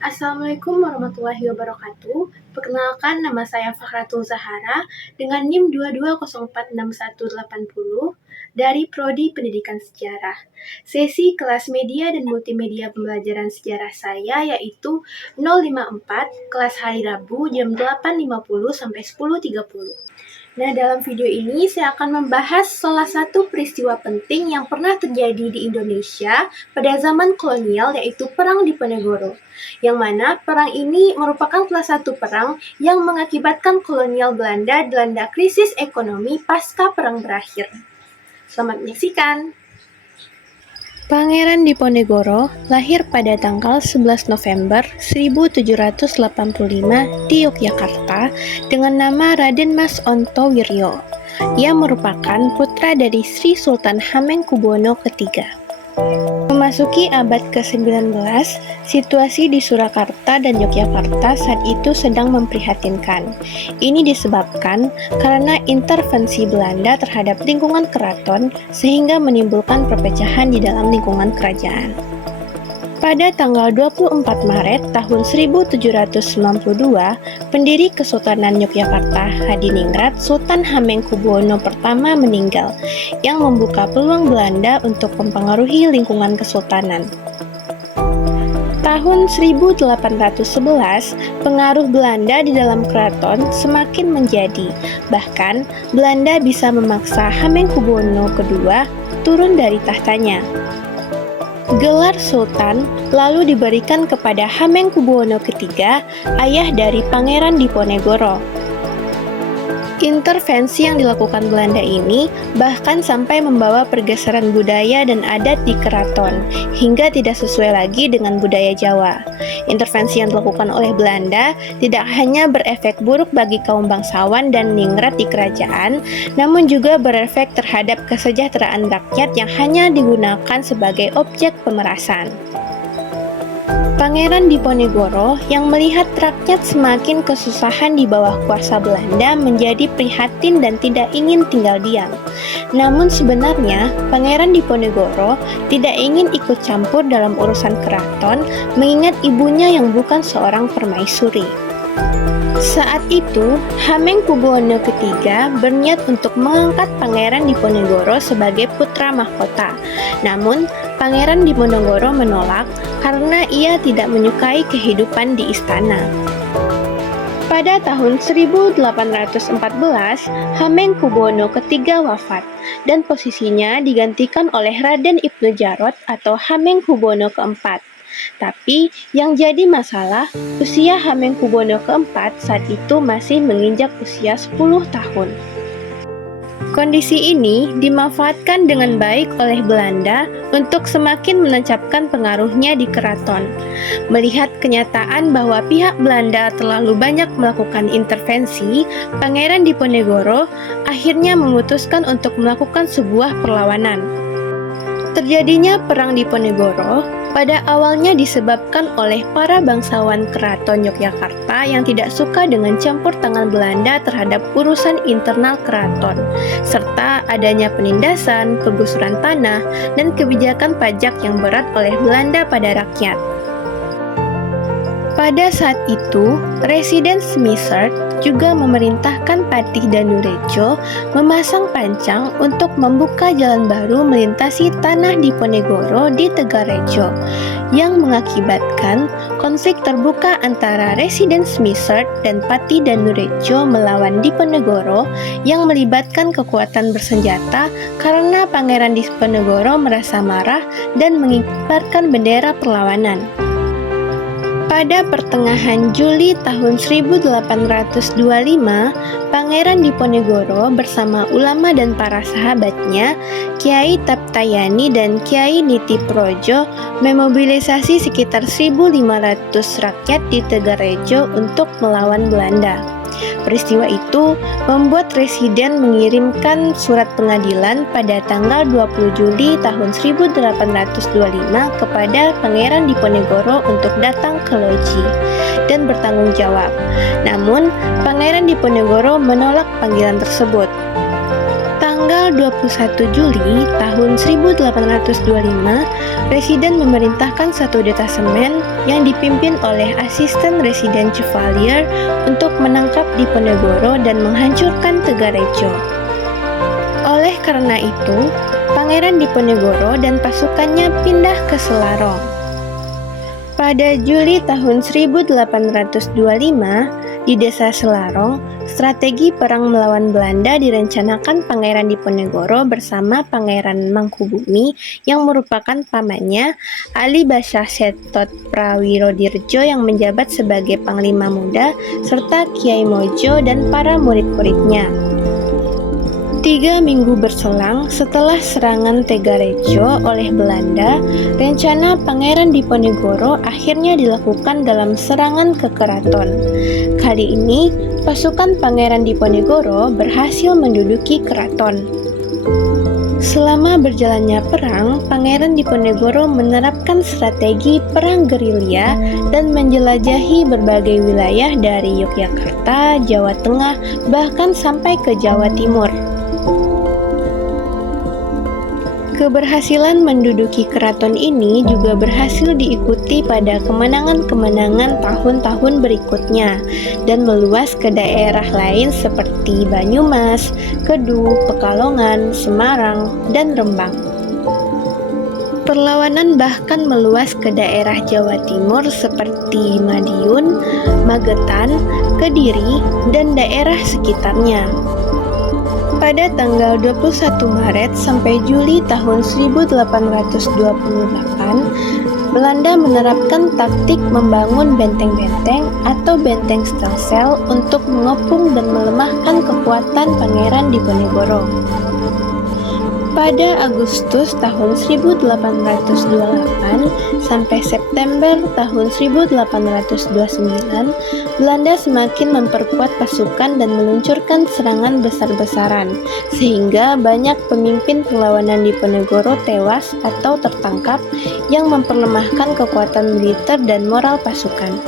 Assalamualaikum warahmatullahi wabarakatuh. Perkenalkan, nama saya Fakhratul Zahara dengan NIM 2204618 dari Prodi Pendidikan Sejarah. Sesi kelas media dan multimedia pembelajaran sejarah saya yaitu 054 kelas hari Rabu jam 8.50 sampai 10.30. Nah, dalam video ini saya akan membahas salah satu peristiwa penting yang pernah terjadi di Indonesia pada zaman kolonial, yaitu Perang Diponegoro. Yang mana perang ini merupakan salah satu perang yang mengakibatkan kolonial Belanda dilanda krisis ekonomi pasca perang berakhir. Selamat menyaksikan. Pangeran Diponegoro lahir pada tanggal 11 November 1785 di Yogyakarta dengan nama Raden Mas Ontowiryo. Ia merupakan putra dari Sri Sultan Hamengkubuwono III. Memasuki abad ke-19, situasi di Surakarta dan Yogyakarta saat itu sedang memprihatinkan. Ini disebabkan karena intervensi Belanda terhadap lingkungan keraton sehingga menimbulkan perpecahan di dalam lingkungan kerajaan. Pada tanggal 24 Maret tahun 1792, pendiri Kesultanan Yogyakarta Hadiningrat Sultan Hamengkubuwono I meninggal, yang membuka peluang Belanda untuk mempengaruhi lingkungan kesultanan. Tahun 1811, pengaruh Belanda di dalam keraton semakin menjadi, bahkan Belanda bisa memaksa Hamengkubuwono II turun dari tahtanya. Gelar Sultan lalu diberikan kepada Hamengkubuwono III, ayah dari Pangeran Diponegoro. Intervensi yang dilakukan Belanda ini bahkan sampai membawa pergeseran budaya dan adat di keraton, hingga tidak sesuai lagi dengan budaya Jawa. Intervensi yang dilakukan oleh Belanda tidak hanya berefek buruk bagi kaum bangsawan dan ningrat di kerajaan, namun juga berefek terhadap kesejahteraan rakyat yang hanya digunakan sebagai objek pemerasan. Pangeran Diponegoro yang melihat rakyat semakin kesusahan di bawah kuasa Belanda menjadi prihatin dan tidak ingin tinggal diam. Namun sebenarnya Pangeran Diponegoro tidak ingin ikut campur dalam urusan keraton, mengingat ibunya yang bukan seorang permaisuri. Saat itu, Hamengkubuwono III berniat untuk mengangkat Pangeran Diponegoro sebagai putra mahkota. Namun, Pangeran Diponegoro menolak karena ia tidak menyukai kehidupan di istana. Pada tahun 1814, Hamengkubuwono III wafat dan posisinya digantikan oleh Raden Ibnu Jarot atau Hamengkubuwono IV. Tapi yang jadi masalah, usia Hamengkubuwono IV saat itu masih menginjak usia 10 tahun. Kondisi ini dimanfaatkan dengan baik oleh Belanda untuk semakin menancapkan pengaruhnya di keraton. Melihat kenyataan bahwa pihak Belanda terlalu banyak melakukan intervensi, Pangeran Diponegoro akhirnya memutuskan untuk melakukan sebuah perlawanan. Terjadinya Perang Diponegoro pada awalnya disebabkan oleh para bangsawan keraton Yogyakarta yang tidak suka dengan campur tangan Belanda terhadap urusan internal keraton, serta adanya penindasan, penggusuran tanah, dan kebijakan pajak yang berat oleh Belanda pada rakyat. Pada saat itu, Residen Smitherd juga memerintahkan Patih Danurejo memasang pancang untuk membuka jalan baru melintasi tanah Diponegoro di Tegarejo, yang mengakibatkan konflik terbuka antara Residen Smitherd dan Patih Danurejo melawan Diponegoro yang melibatkan kekuatan bersenjata karena Pangeran Diponegoro merasa marah dan mengibarkan bendera perlawanan. Pada pertengahan Juli tahun 1825, Pangeran Diponegoro bersama ulama dan para sahabatnya, Kiai Taptayani dan Kiai Nitiprojo, memobilisasi sekitar 1.500 rakyat di Tegarejo untuk melawan Belanda. Peristiwa itu membuat Residen mengirimkan surat pengadilan pada tanggal 20 Juli tahun 1825 kepada Pangeran Diponegoro untuk datang ke Loji dan bertanggung jawab. Namun, Pangeran Diponegoro menolak panggilan tersebut. tanggal 21 Juli tahun 1825, Presiden memerintahkan satu detasemen yang dipimpin oleh asisten Residen Chevalier untuk menangkap Diponegoro dan menghancurkan Tegarejo. Oleh karena itu, Pangeran Diponegoro dan pasukannya pindah ke Selarong. Pada Juli tahun 1825, di desa Selarong, strategi perang melawan Belanda direncanakan Pangeran Diponegoro bersama Pangeran Mangkubumi yang merupakan pamannya, Ali Basyah Setot Prawirodirjo yang menjabat sebagai Panglima Muda, serta Kiai Mojo dan para murid-muridnya. 3 minggu berselang setelah serangan Tegarejo oleh Belanda, rencana Pangeran Diponegoro akhirnya dilakukan dalam serangan ke keraton. Kali ini, pasukan Pangeran Diponegoro berhasil menduduki keraton. Selama berjalannya perang, Pangeran Diponegoro menerapkan strategi perang gerilya dan menjelajahi berbagai wilayah dari Yogyakarta, Jawa Tengah, bahkan sampai ke Jawa Timur. Keberhasilan menduduki keraton ini juga berhasil diikuti pada kemenangan-kemenangan tahun-tahun berikutnya dan meluas ke daerah lain seperti Banyumas, Kedu, Pekalongan, Semarang, dan Rembang. Perlawanan bahkan meluas ke daerah Jawa Timur seperti Madiun, Magetan, Kediri, dan daerah sekitarnya. Pada tanggal 21 Maret sampai Juli tahun 1828, Belanda menerapkan taktik membangun benteng-benteng atau benteng stelsel untuk mengepung dan melemahkan kekuatan Pangeran Diponegoro. Pada Agustus tahun 1828 sampai September tahun 1829, Belanda semakin memperkuat pasukan dan meluncurkan serangan besar-besaran, sehingga banyak pemimpin perlawanan Diponegoro tewas atau tertangkap yang memperlemahkan kekuatan militer dan moral pasukan.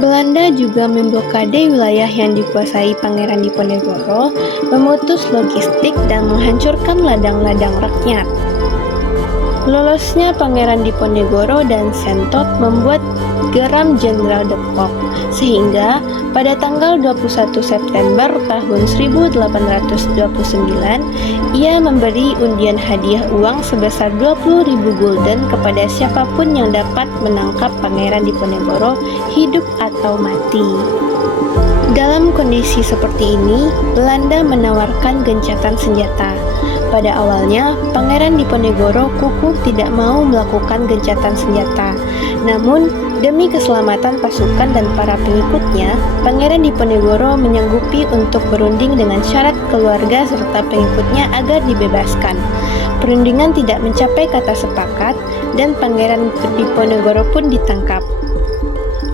Belanda juga memblokade wilayah yang dikuasai Pangeran Diponegoro, memutus logistik dan menghancurkan ladang-ladang rakyat. Lolosnya Pangeran Diponegoro dan Sentot membuat geram Jenderal de Kock, sehingga pada tanggal 21 September tahun 1829, ia memberi undian hadiah uang sebesar 20.000 gulden kepada siapapun yang dapat menangkap Pangeran Diponegoro hidup atau mati. Dalam kondisi seperti ini, Belanda menawarkan gencatan senjata. Pada awalnya, Pangeran Diponegoro kukuh tidak mau melakukan gencatan senjata. Namun, demi keselamatan pasukan dan para pengikutnya, Pangeran Diponegoro menyanggupi untuk berunding dengan syarat keluarga serta pengikutnya agar dibebaskan. Perundingan tidak mencapai kata sepakat, dan Pangeran Diponegoro pun ditangkap.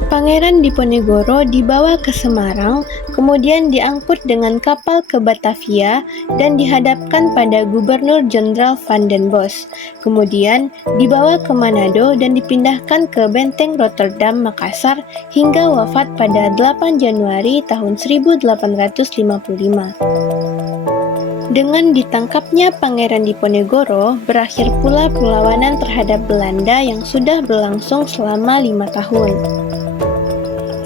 Pangeran Diponegoro dibawa ke Semarang, kemudian diangkut dengan kapal ke Batavia dan dihadapkan pada Gubernur Jenderal Van den Bosch. Kemudian dibawa ke Manado dan dipindahkan ke Benteng Rotterdam, Makassar hingga wafat pada 8 Januari tahun 1855. Dengan ditangkapnya Pangeran Diponegoro, berakhir pula perlawanan terhadap Belanda yang sudah berlangsung selama 5 tahun.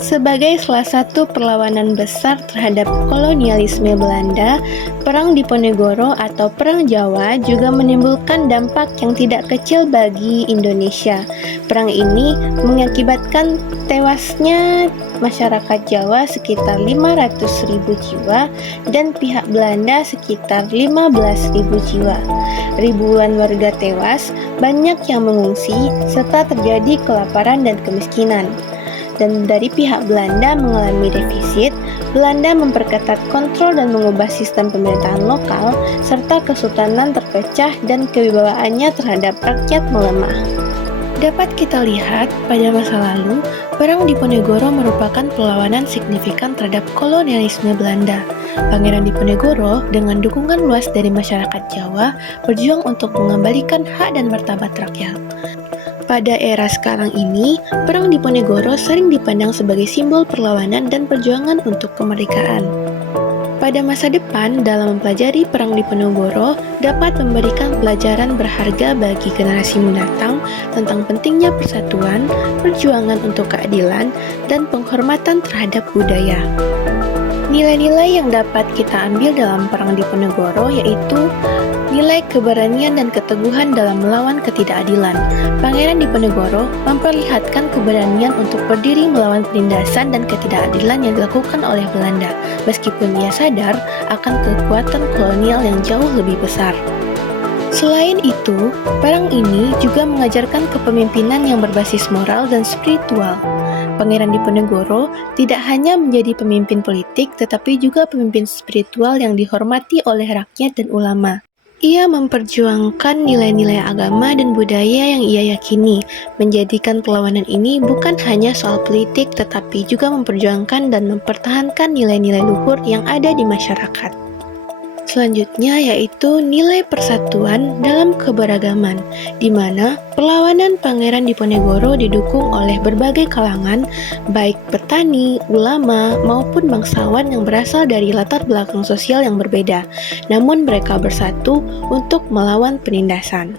Sebagai salah satu perlawanan besar terhadap kolonialisme Belanda, Perang Diponegoro atau Perang Jawa juga menimbulkan dampak yang tidak kecil bagi Indonesia. Perang ini mengakibatkan tewasnya masyarakat Jawa sekitar 500.000 jiwa dan pihak Belanda sekitar 15.000 jiwa. Ribuan warga tewas, banyak yang mengungsi, serta terjadi kelaparan dan kemiskinan. Dan dari pihak Belanda mengalami defisit, Belanda memperketat kontrol dan mengubah sistem pemerintahan lokal, serta kesultanan terpecah dan kewibawaannya terhadap rakyat melemah. Dapat kita lihat, pada masa lalu, Perang Diponegoro merupakan perlawanan signifikan terhadap kolonialisme Belanda. Pangeran Diponegoro, dengan dukungan luas dari masyarakat Jawa, berjuang untuk mengembalikan hak dan martabat rakyat. Pada era sekarang ini, Perang Diponegoro sering dipandang sebagai simbol perlawanan dan perjuangan untuk kemerdekaan. pada masa depan dalam mempelajari Perang Diponegoro dapat memberikan pelajaran berharga bagi generasi mendatang tentang pentingnya persatuan, perjuangan untuk keadilan, dan penghormatan terhadap budaya. Nilai-nilai yang dapat kita ambil dalam Perang Diponegoro yaitu nilai keberanian dan keteguhan dalam melawan ketidakadilan. Pangeran Diponegoro memperlihatkan keberanian untuk berdiri melawan penindasan dan ketidakadilan yang dilakukan oleh Belanda, meskipun ia sadar akan kekuatan kolonial yang jauh lebih besar. Selain itu, perang ini juga mengajarkan kepemimpinan yang berbasis moral dan spiritual. Pangeran Diponegoro tidak hanya menjadi pemimpin politik, tetapi juga pemimpin spiritual yang dihormati oleh rakyat dan ulama. Ia memperjuangkan nilai-nilai agama dan budaya yang ia yakini, menjadikan perlawanan ini bukan hanya soal politik, tetapi juga memperjuangkan dan mempertahankan nilai-nilai luhur yang ada di masyarakat. Selanjutnya yaitu nilai persatuan dalam keberagaman, di mana perlawanan Pangeran Diponegoro didukung oleh berbagai kalangan, baik petani, ulama, maupun bangsawan yang berasal dari latar belakang sosial yang berbeda, namun mereka bersatu untuk melawan penindasan.